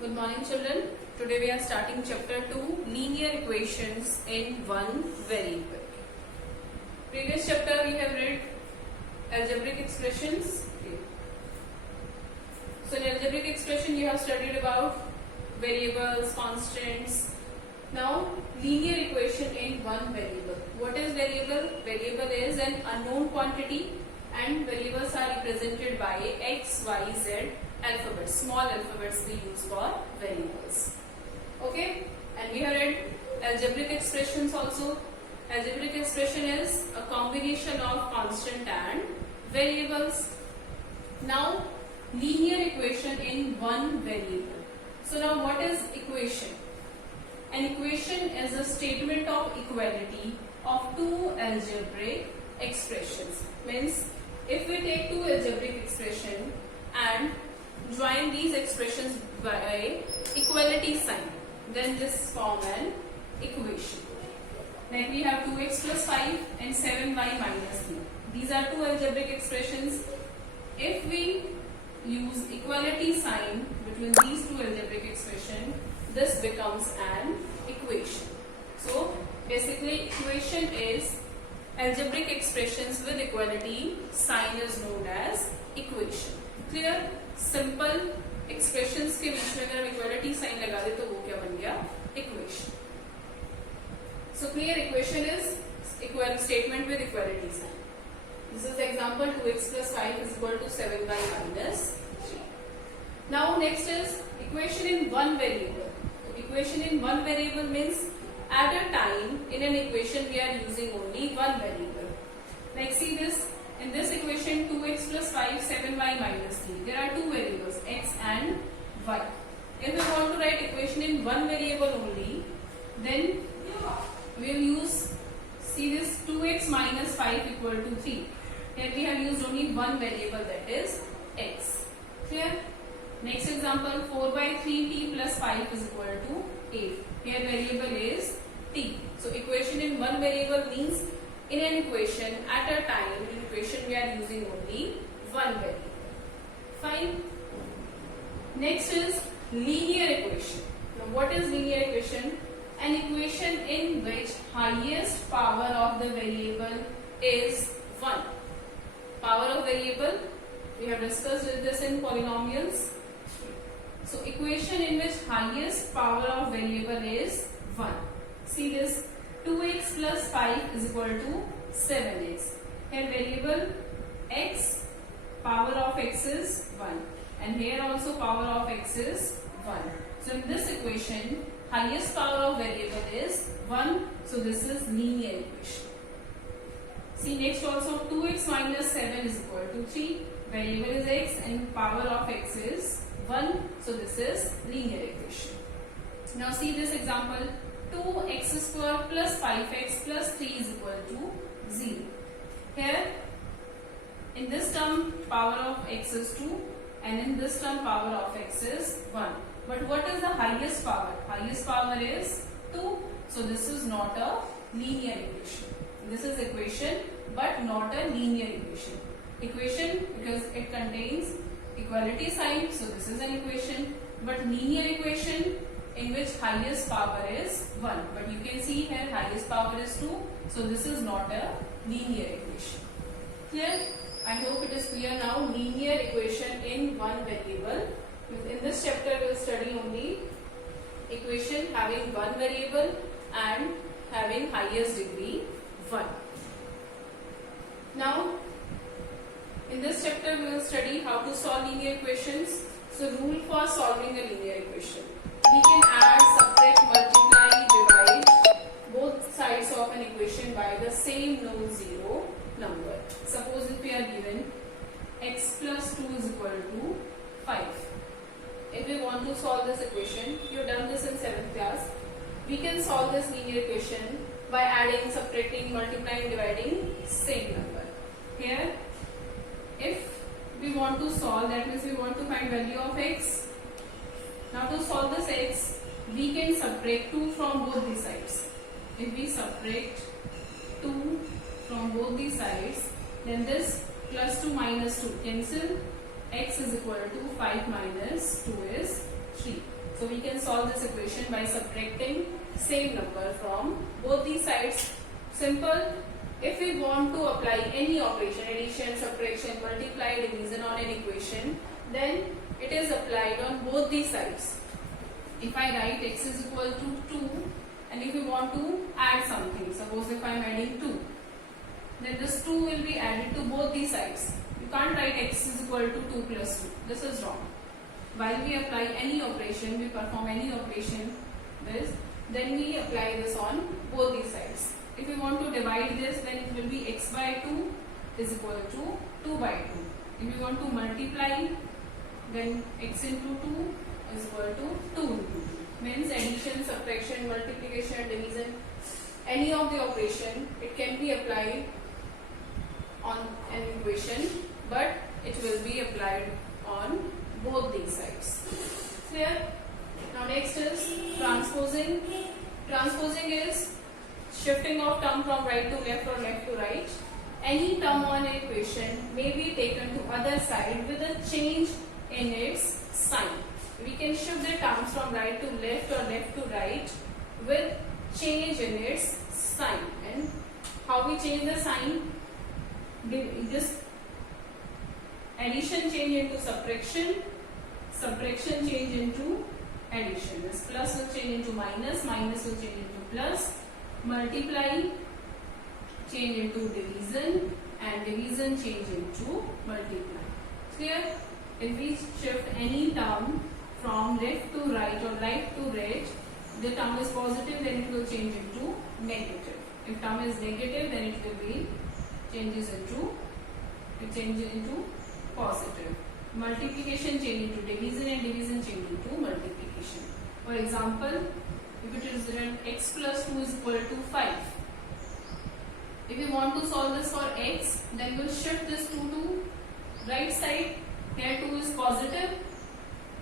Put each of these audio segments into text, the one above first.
Good morning, children. Today we are starting chapter 2, linear equations in one variable. Previous chapter we have read algebraic expressions. So in algebraic expression you have studied about variables, constants. Now linear equation in one variable. What is variable? Variable is an unknown quantity and variables are represented by x, y, z alphabets. Small alphabets we use for variables. Okay, and we have read algebraic expressions also. Algebraic expression is a combination of constant and variables. Now linear equation in one variable. So now what is equation? An equation is a statement of equality of two algebraic expressions. Means if we take two algebraic expressions and join these expressions by equality sign, then this form an equation. Like we have 2x plus 5 and 7y minus 3. These are two algebraic expressions. If we use equality sign between these two algebraic expressions, this becomes an equation. So basically equation is algebraic expressions with equality sign is known as equation. Clear? Simple expressions के बीच में अगर हम equality sign लगा दे तो वो क्या बन गया? Equation. So clear, equation is equal statement with equality sign. This is example 2x plus 5 is equal to 7y minus 3. Now next is equation in one variable. Equation in one variable means at a time in an equation we are using only one variable. Like see this. In this equation 2x plus 5, 7y minus 3. There are two variables x and y. If we want to write equation in one variable only, then we will use, see this 2x minus 5 equal to 3. Here we have used only one variable, that is x. Clear? Next example 4 by 3t plus 5 is equal to 8. Here variable is t. So equation in one variable means in an equation at a time in equation we are using only one variable. Fine. Next is linear equation. Now what is linear equation? An equation in which highest power of the variable is 1. Power of variable, we have discussed this in polynomials. So equation in which highest power of variable is 1. See this, 2x plus 5 is equal to 7x. Here variable x, power of x is 1. And here also power of x is 1. So in this equation, highest power of variable is 1. So this is linear equation. See next also 2x minus 7 is equal to 3. Variable is x and power of x is 1. So this is linear equation. Now see this example. 2x square plus 5x plus 3 is equal to 0. Here in this term power of x is 2 and in this term power of x is 1. But what is the highest power? Highest power is 2. So this is not a linear equation. This is equation but not a linear equation. Equation because it contains equality sign. So this is an equation. But linear equation in which highest power is 1. But you can see here highest power is 2. So this is not a linear equation. Clear? I hope it is clear now. Linear equation in one variable. In this chapter we will study only equation having one variable and having highest degree 1. Now in this chapter we will study how to solve linear equations. So rule for solving a linear equation. We can add, subtract, multiply, divide both sides of an equation by the same non-zero number. Suppose if we are given x plus 2 is equal to 5. If we want to solve this equation, you have done this in 7th class. We can solve this linear equation by adding, subtracting, multiplying, dividing same number. Here, if we want to solve, that means we want to find value of x. Now to solve this x, we can subtract 2 from both the sides. If we subtract 2 from both the sides, then this plus 2 minus 2 cancel. X is equal to 5 minus 2 is 3. So we can solve this equation by subtracting same number from both these sides. Simple. If we want to apply any operation, addition, subtraction, multiply, division on an equation, then it is applied on both these sides. If I write x is equal to 2, and if we want to add something, suppose if I am adding 2, then this 2 will be added to both these sides. You can't write x is equal to 2 plus 2. This is wrong. While we apply any operation, we perform any operation, then we apply this on both these sides. If we want to divide this, then it will be x by 2 is equal to 2 by 2. If we want to multiply, then x into 2 is equal to 2 into 2. Means addition, subtraction, multiplication, division, any of the operation, it can be applied on an equation, but it will be applied on both these sides. Clear? Now next is transposing. Transposing is shifting of term from right to left or left to right. Any term on an equation may be taken to other side with a change in its sign. We can shift the terms from right to left or left to right with change in its sign. And how we change the sign? This addition change into subtraction, subtraction change into addition. This plus will change into minus, minus will change into plus, multiply change into division, and division change into multiply. Clear? If we shift any term from left to right or right to right, the term is positive, then it will change into negative. If term is negative, then it will be changes into positive. Multiplication change into division, and division change into multiplication. For example, if it is written x plus 2 is equal to 5. If we want to solve this for x, then we'll shift this 2 to right side. Here 2 is positive.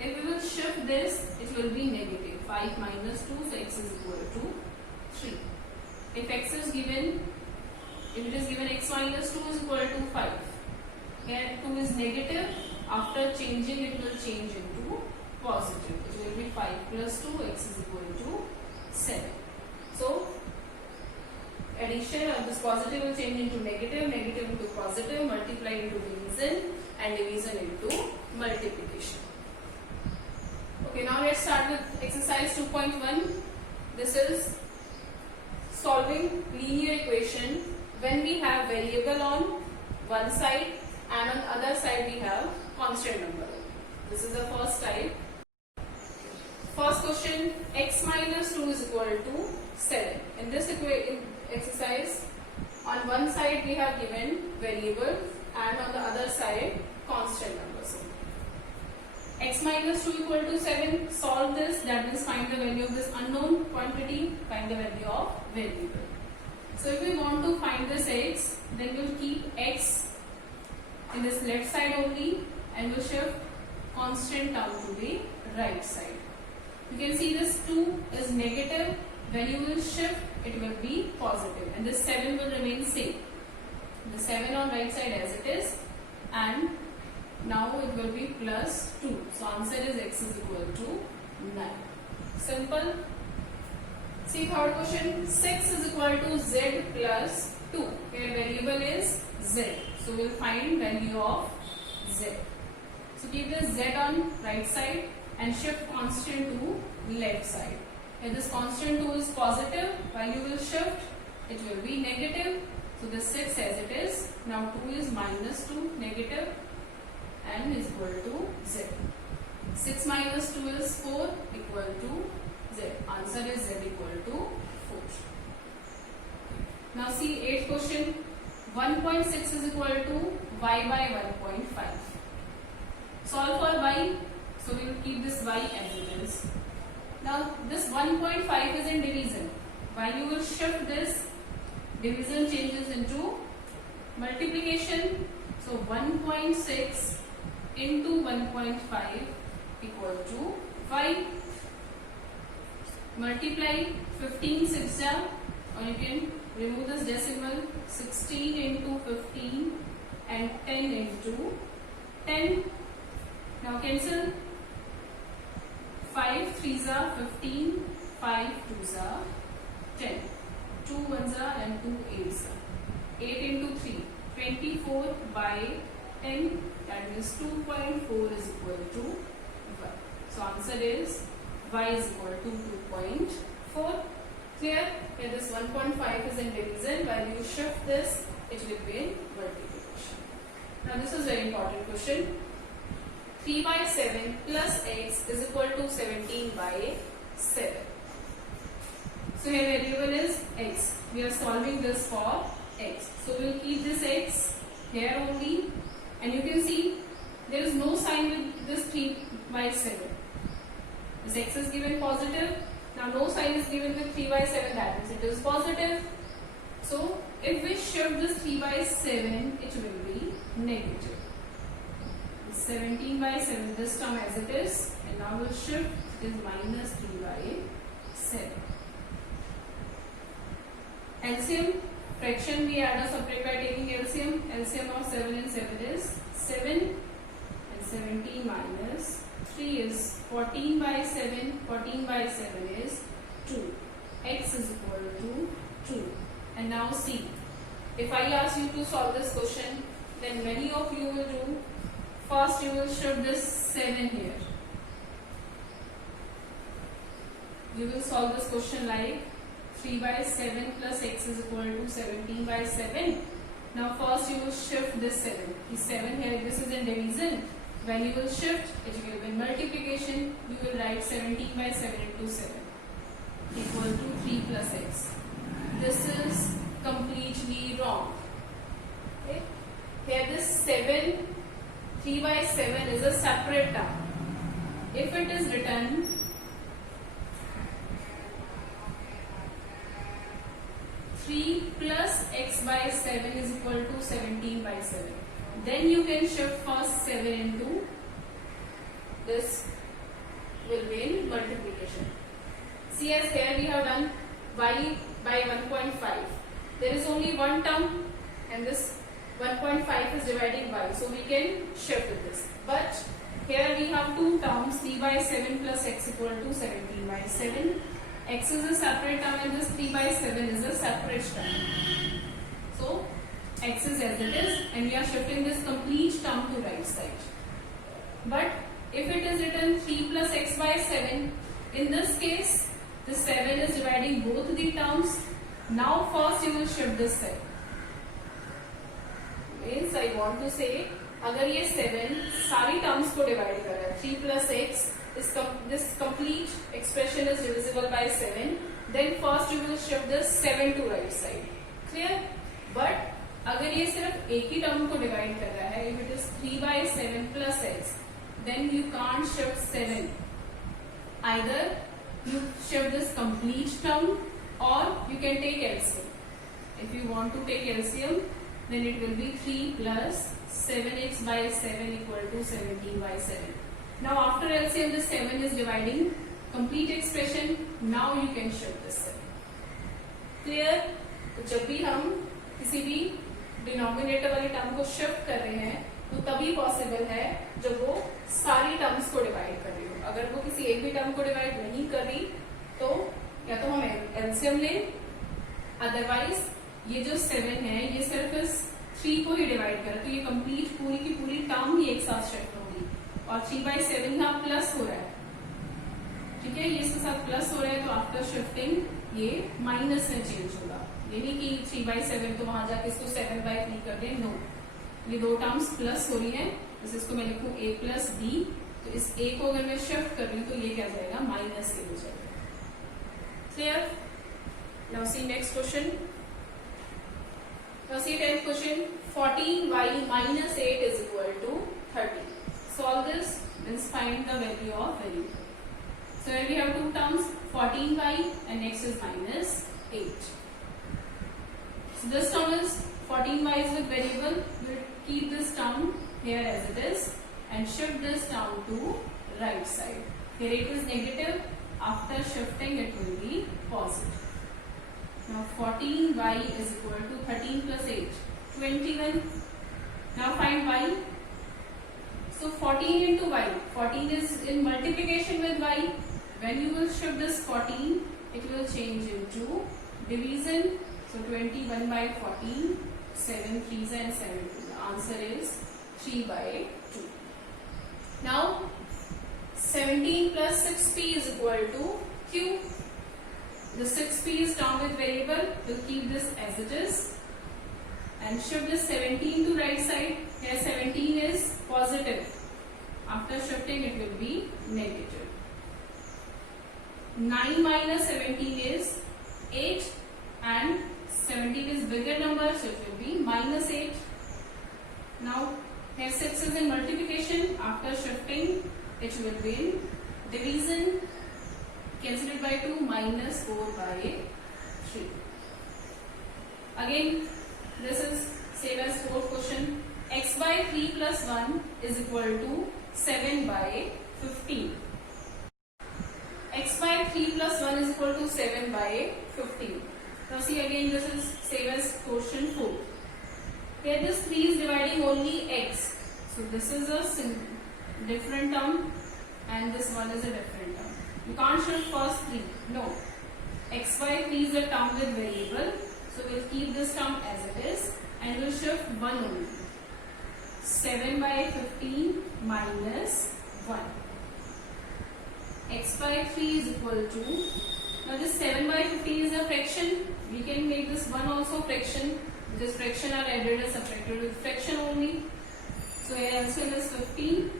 If we will shift this, it will be negative. 5 minus 2, so x is equal to 3. If x is given, if it is given x minus 2 is equal to 5. Here 2 is negative. After changing, it will change into positive. It will be 5 plus 2, x is equal to 7. So, addition of this positive will change into negative, negative into positive, multiply into division, and division into multiplication. Okay, now let's start with exercise 2.1. This is solving linear equation when we have variable on one side and on the other side we have constant number. This is the first type. First question, x minus 2 is equal to 7. In this exercise, on one side we have given variable and on the other side constant numbers. X minus 2 equal to 7, solve this, that means find the value of this unknown quantity, find the value of variable. So if we want to find this x, then we'll keep x in this left side only and we'll shift constant term to the right side. You can see this 2 is negative. When you will shift, it will be positive, and this 7 will remain same. The 7 on right side as it is, and now it will be plus 2. So answer is x is equal to 9. Simple. See third question, 6 is equal to z plus 2. Here variable is z. So we will find value of z. So keep this z on right side and shift constant to left side. If this constant 2 is positive, while you will shift, it will be negative. So this 6 as it is. Now 2 is minus 2, negative, and is equal to z. 6 minus 2 is 4, equal to z. Answer is z equal to 4. Now see 8th question. 1.6 is equal to y by 1.5. Solve for y. So we will keep this y as it is. Now this 1.5 is in division. While you will shift this, division changes into multiplication. So 1.6 into 1.5 equal to 5. Multiply 15 6 or you can remove this decimal. 16 into 15 and 10 into 10. Now cancel. 5 threes are 15, 5 twos are 10, 2 ones are and 2 eights are. 8 into 3, 24 by 10, that means 2.4 is equal to 1. So answer is y is equal to 2.4. Clear? Here this 1.5 is in division. While you shift this, it will be in multiplication. Now this is very important question. 3 by 7 plus x is equal to 17 by 7. So here variable is x. We are solving this for x. So we will keep this x here only, and you can see there is no sign with this 3 by 7. This x is given positive. Now no sign is given with 3 by 7, that means it is positive. So if we shift this 3 by 7, it will be negative. 17 by 7, this term as it is, and now we'll shift, it is minus 3 by 7. LCM, fraction we add or subtract by taking LCM. LCM of 7 and 7 is 7, and 17 minus 3 is 14 by 7. 14 by 7 is 2. X is equal to 2. And now see, if I ask you to solve this question, then many of you will do, first you will shift this 7 here. You will solve this question like 3 by 7 plus x is equal to 17 by 7. Now first you will shift this 7. The 7 here, this is in division. When you will shift, it will be in multiplication. You will write 17 by 7 into 7 equal to 3 plus x. This is completely wrong. Okay? Here this 7, 3 by 7 is a separate term. If it is written 3 plus x by 7 is equal to 17 by 7. Then you can shift first 7 into this will be in multiplication. See, as here we have done y by 1.5. There is only one term and this 1.5 is dividing y. So we can shift this. But here we have two terms, 3 by 7 plus x equal to 17 by 7. X is a separate term and this 3 by 7 is a separate term. So x is as it is, and we are shifting this complete term to right side. But if it is written 3 plus x by 7, in this case the 7 is dividing both the terms. Now first you will shift this 7. Means I want to say, अगर ये 7 सारी terms को divide कर रहा है, 3 plus x, this complete expression is divisible by 7. Then first you will shift this 7 to right side. Clear? But अगर ये सिर्फ एक ही टर्म को डिवाइड कर रहा है, if it is 3 by 7 plus x, then you can't shift 7. Either you shift this complete term or you can take LCM. If you want to take LCM, then it will be 3 plus 7x by 7 equal to 17 by 7. Now after LCM, the 7 is dividing complete expression. Now you can shift this 7. Clear? तो जब भी हम किसी भी denominator वाली term को shift कर रहे हैं, तो तभी पॉसिबल है जब वो सारी टर्म्स को डिवाइड कर रही हो. अगर वो किसी एक भी टर्म को डिवाइड नहीं कर रही, तो या तो हम एलसीएम लें, अदरवाइज ये जो 7 है ये सिर्फ इस 3 को ही डिवाइड कर, तो ये कंप्लीट पूरी की पूरी टर्म ही एक साथ शिफ्ट होगी. और 3 by 7 यहाँ प्लस हो रहा है, ठीक है, ये इसके साथ प्लस हो रहा है, तो आफ्टर शिफ्टिंग ये माइनस में चेंज होगा. ये नहीं कि 3 by 7 तो वहां जाके इसको 7 by 3 कर दें, नो. ये दो टर्म्स प्लस हो रही है, जैसे इसको मैं लिखूं a प्लस b, तो इस a को अगर मैं शिफ्ट कर रही हूँ तो ये क्या जाएगा, माइनस से हो जाएगा. Clear? Now see next question. Now see 10th question. 14y minus 8 is equal to 30. Solve this, means find the value of variable. So here we have two terms, 14y and next is minus 8. So this term is 14y is with variable. We will keep this term here as it is and shift this term to right side. Here it is negative. After shifting it will be positive. Now 14y is equal to 13 plus 8, 21. Now find y. So 14 into y. 14 is in multiplication with y. When you will shift this 14, it will change into division. So 21 by 14, 7 3s and 7 2. The answer is 3 by 2. Now 17 plus 6p is equal to q. The 6p is termed with variable. We'll keep this as it is and shift this 17 to right side. Here 17 is positive. After shifting it will be negative. 9 minus 17 is 8 and 17 is bigger number, so it will be minus 8. Now here 6 is in multiplication. After shifting it will be in division. Cancel it by 2, minus 4 by 3. Again this is same as fourth question. X by 3 plus 1 is equal to 7 by 15. X by 3 plus 1 is equal to 7 by 15. Now see again this is same as question 4. Here this 3 is dividing only x. So this is a different term and this one is a different term. You can't shift first 3. No. X by 3 is a term with variable. So we'll keep this term as it is and we'll shift 1 only. 7 by 15 minus 1. X by 3 is equal to, now this 7 by 15 is a fraction. We can make this 1 also fraction. This fraction are added and subtracted with fraction only. So here LCM is 15.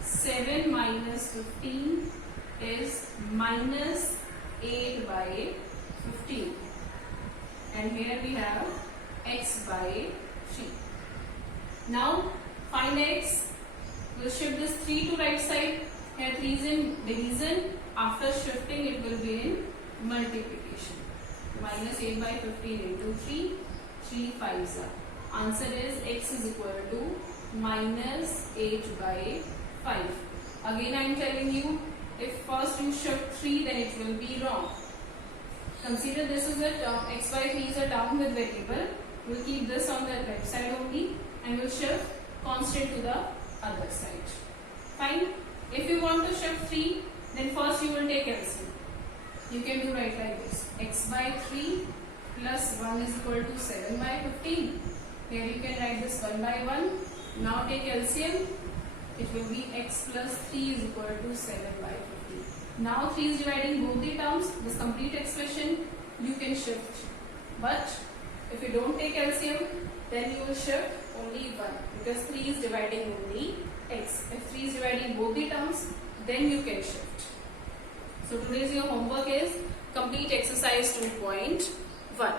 7 minus 15 is minus 8 by 15. And here we have x by 3. Now find x. We'll shift this 3 to right side. Here 3 is in division. After shifting it will be in multiplication. Minus 8 by 15 into 3. 3 5s are. Answer is x is equal to minus 8 by 5. Again I am telling you, if first you shift 3 then it will be wrong. Consider this is a term, x by 3 is a term with variable. We will keep this on the left side only and will shift constant to the other side. Fine. If you want to shift 3, then first you will take LCM. You can do right like this. X by 3 plus 1 is equal to 7 by 15. Here you can write this 1 by 1. Now take LCM. It will be x plus 3 is equal to 7 by 15. Now 3 is dividing both the terms. This complete expression you can shift. But if you don't take LCM, then you will shift only 1 because 3 is dividing only x. If 3 is dividing both the terms, then you can shift. So today's your homework is complete exercise 2.1.